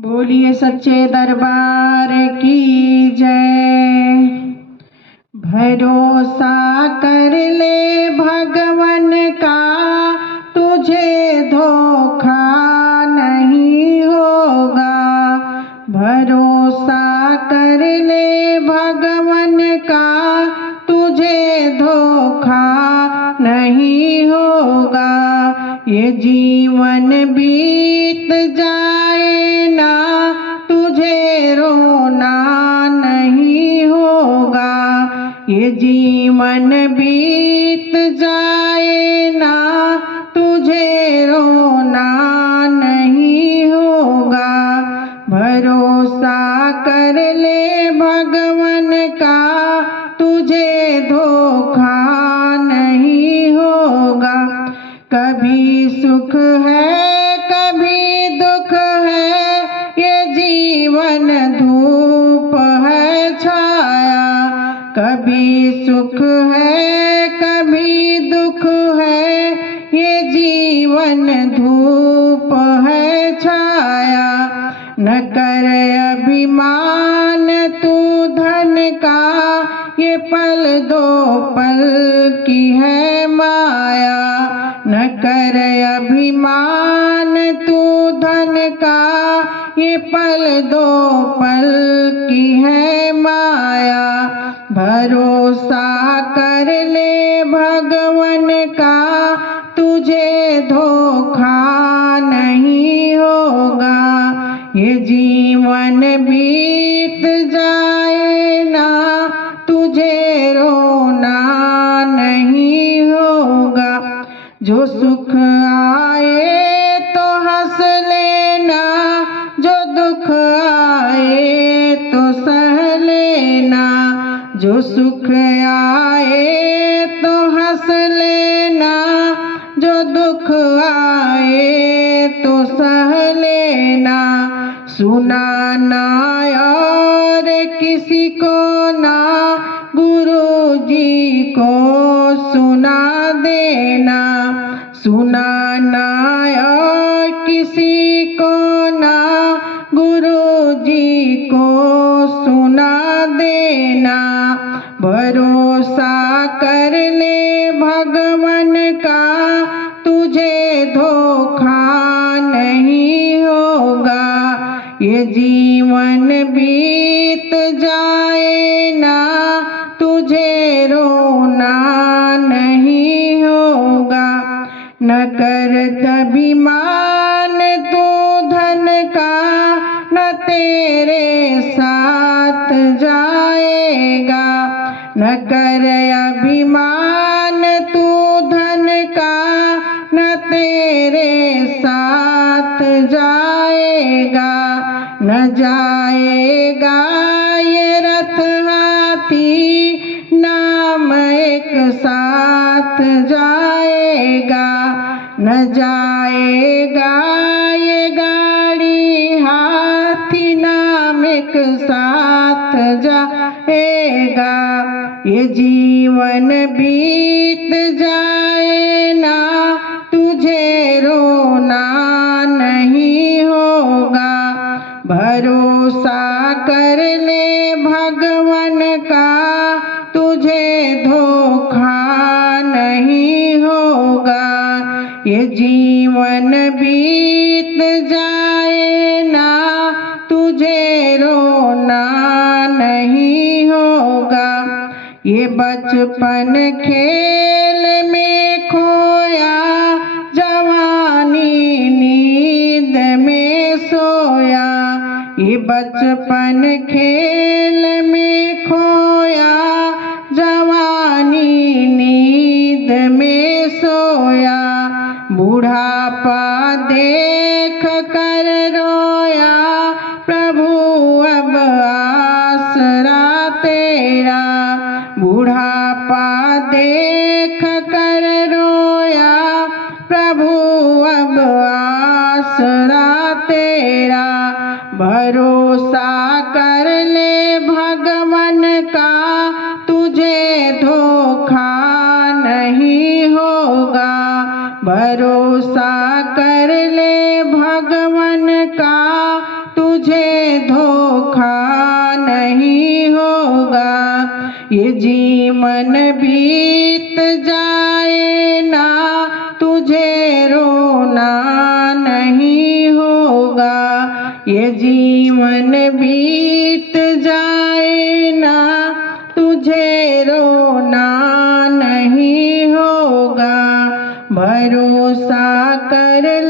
बोलिए सच्चे दरबार की जय। भरोसा कर ले भगवन का, तुझे धोखा नहीं होगा। भरोसा कर ले भगवन का, तुझे धोखा नहीं होगा। ये जीवन बीत जाए ना, तुझे रोना नहीं होगा। ये जीवन बीत जाए ना, तुझे रोना नहीं होगा। भरोसा कर ले भगवन का, तुझे धोखा नहीं होगा। कभी सुख है कभी दुख है, ये जीवन धूप है छाया। कभी सुख है कभी दुख है, ये जीवन धूप है छाया। न कर अभिमान तू धन का, ये पल दो पल की है माया। न कर अभिमान तू धन का, ये पल दो पल की है माया। भरोसा कर ले भगवन का, तुझे धोखा नहीं होगा। ये जीवन बीत जाए ना, तुझे रोना नहीं होगा। जो सुख आए तो हंस लेना, जो दुख आए तो सह लेना। जो सुख आए तो हंस लेना, जो दुख आए तो सह लेना। सुनाना और किसी को ना, गुरु जी को सुना देना। सुनाना और किसी को ना, गुरु जी को सुना देना। भरोसा कर ले भगवन का, तुझे धोखा नहीं होगा। ये जीवन बीत जाए ना, तुझे रोना नहीं होगा। न कर अभिमान तू धन का, न तेरे साथ जाएगा। न कर अभिमान तू धन का, न तेरे साथ जाएगा। न जाएगा ये रथ हाथी, नाम एक साथ जाएगा। न जाएगा ये गाड़ी हाथी, नाम एक साथ जाएगा। ये जीवन बीत जाए ना, तुझे रोना नहीं होगा। भरोसा कर ले भगवन का, तुझे धोखा नहीं होगा। ये जीवन बीत जाए ना, तुझे रोना नहीं होगा। ये बचपन खेल में खोया, जवानी नींद में सोया। ये बचपन खेल में खोया, जवानी नींद में सोया। बुढ़ापा देख कर रोया, प्रभु अब आसरा तेरा। बुढ़ापा देख कर रोया, प्रभु अब आसरा तेरा। भरोसा कर ले भगवन का, तुझे धोखा नहीं होगा। भरोसा कर ले भगवन का, तुझे ये जीवन बीत जाए ना, तुझे रोना नहीं होगा। ये जीवन बीत जाए ना, तुझे रोना नहीं होगा। भरोसा कर